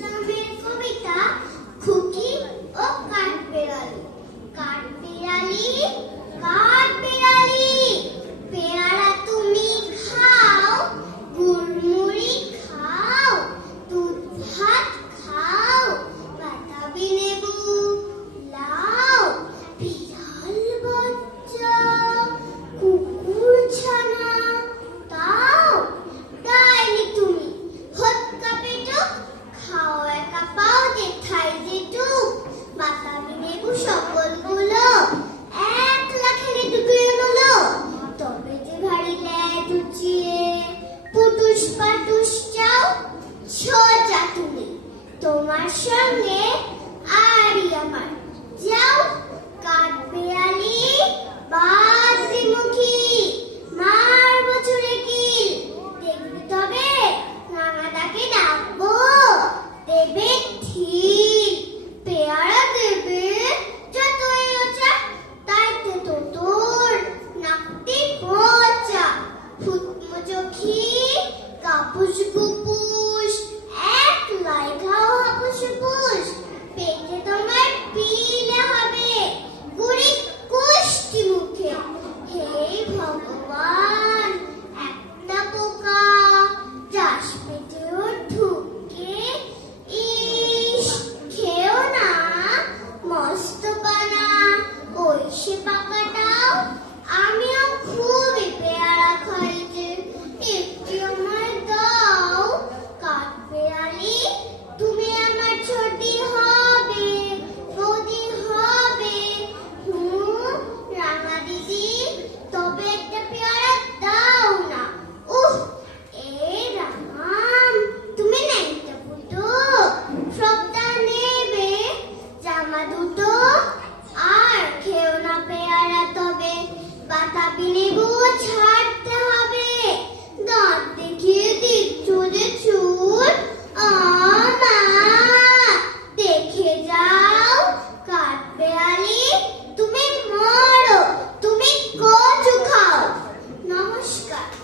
ইসলামের কবিতা খুকি ও কাঠবিড়ালি। কাঠবিড়ালি, কাঠবিড়ালি, পেয়ারা তুমি খাও, গুড়মুড়ি খাও, দুধ ভাত খাও, বাতাবি লেবু লাও, বিড়াল বাচ্চা কুকুর ছানা তাও, ডাইনি তুমি হত্যা পেটুক, খাও একা পাও যেথায় যেটুক, বাতাবি লেবু সকলগুলো একলা খেলে ডুবিয়ে গেল, তবে যে ভারী ল্যাজ উঁচিয়ে পুটুস পাটুস চাও, সোজা তুমি তোমার সঙ্গে আরই আমার যাও। কাঠবিড়ালি বাজরিমুখী, মারবো ছুঁড়ে কিল, দেখবে তবে রাঙাটাকে ডাকবো, দেবে ঠিক।